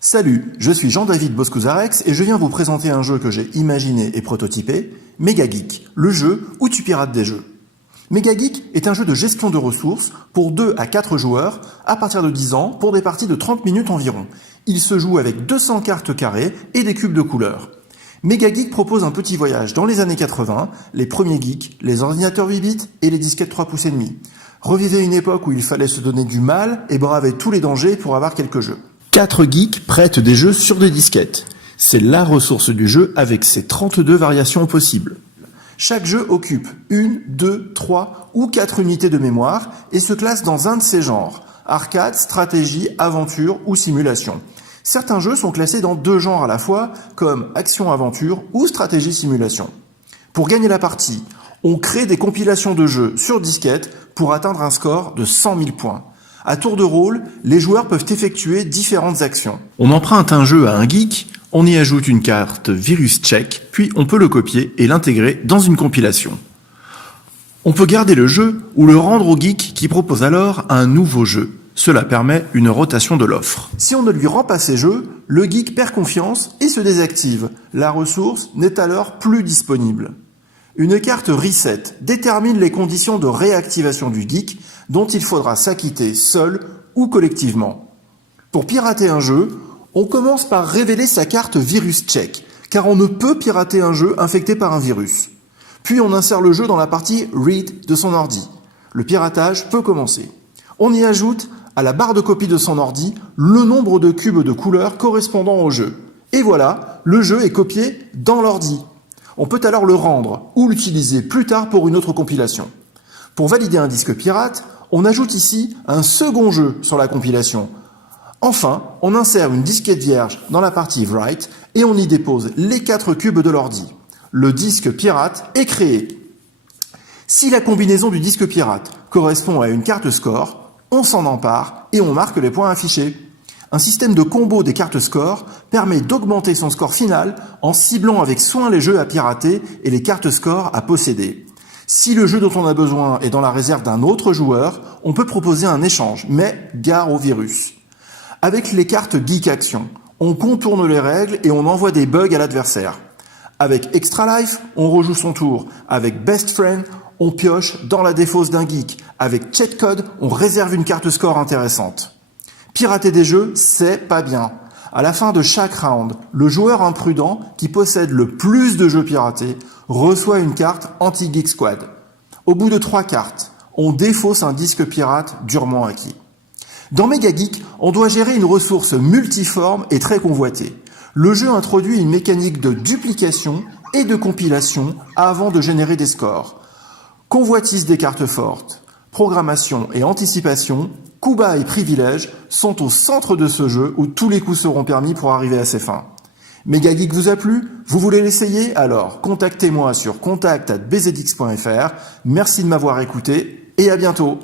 Salut, je suis Jean-David Boscouzarex et je viens vous présenter un jeu que j'ai imaginé et prototypé, Megageek, le jeu où tu pirates des jeux. Megageek est un jeu de gestion de ressources pour 2 à 4 joueurs à partir de 10 ans pour des parties de 30 minutes environ. Il se joue avec 200 cartes carrées et des cubes de couleurs. Megageek propose un petit voyage dans les années 80, les premiers geeks, les ordinateurs 8 bits et les disquettes 3 pouces et demi. Revivez une époque où il fallait se donner du mal et braver tous les dangers pour avoir quelques jeux. 4 geeks prêtent des jeux sur des disquettes. C'est la ressource du jeu avec ses 32 variations possibles. Chaque jeu occupe 1, 2, 3 ou 4 unités de mémoire et se classe dans un de ces genres, arcade, stratégie, aventure ou simulation. Certains jeux sont classés dans 2 genres à la fois, comme action-aventure ou stratégie-simulation. Pour gagner la partie, on crée des compilations de jeux sur disquette pour atteindre un score de 100 000 points. À tour de rôle, les joueurs peuvent effectuer différentes actions. On emprunte un jeu à un geek, on y ajoute une carte virus check, puis on peut le copier et l'intégrer dans une compilation. On peut garder le jeu ou le rendre au geek qui propose alors un nouveau jeu. Cela permet une rotation de l'offre. Si on ne lui rend pas ses jeux, le geek perd confiance et se désactive. La ressource n'est alors plus disponible. Une carte reset détermine les conditions de réactivation du geek dont il faudra s'acquitter seul ou collectivement. Pour pirater un jeu, on commence par révéler sa carte virus check, car on ne peut pirater un jeu infecté par un virus. Puis on insère le jeu dans la partie read de son ordi. Le piratage peut commencer. On y ajoute à la barre de copie de son ordi le nombre de cubes de couleurs correspondant au jeu. Et voilà, le jeu est copié dans l'ordi. On peut alors le rendre ou l'utiliser plus tard pour une autre compilation. Pour valider un disque pirate, on ajoute ici un second jeu sur la compilation. Enfin, on insère une disquette vierge dans la partie write et on y dépose les 4 cubes de l'ordi. Le disque pirate est créé. Si la combinaison du disque pirate correspond à une carte score, on s'en empare et on marque les points affichés. Un système de combo des cartes score permet d'augmenter son score final en ciblant avec soin les jeux à pirater et les cartes score à posséder. Si le jeu dont on a besoin est dans la réserve d'un autre joueur, on peut proposer un échange, mais gare au virus. Avec les cartes Geek Action, on contourne les règles et on envoie des bugs à l'adversaire. Avec Extra Life, on rejoue son tour. Avec Best Friend, on pioche dans la défausse d'un geek. Avec Cheat Code, on réserve une carte score intéressante. Pirater des jeux, c'est pas bien. À la fin de chaque round, le joueur imprudent qui possède le plus de jeux piratés reçoit une carte anti-Geek Squad. Au bout de 3 cartes, on défausse un disque pirate durement acquis. Dans Megageek, on doit gérer une ressource multiforme et très convoitée. Le jeu introduit une mécanique de duplication et de compilation avant de générer des scores. Convoitise des cartes fortes, programmation et anticipation, coups bas et privilèges sont au centre de ce jeu où tous les coups seront permis pour arriver à ses fins. Megageek vous a plu? Vous voulez l'essayer? Alors contactez-moi sur contact@bzx.fr. Merci de m'avoir écouté et à bientôt.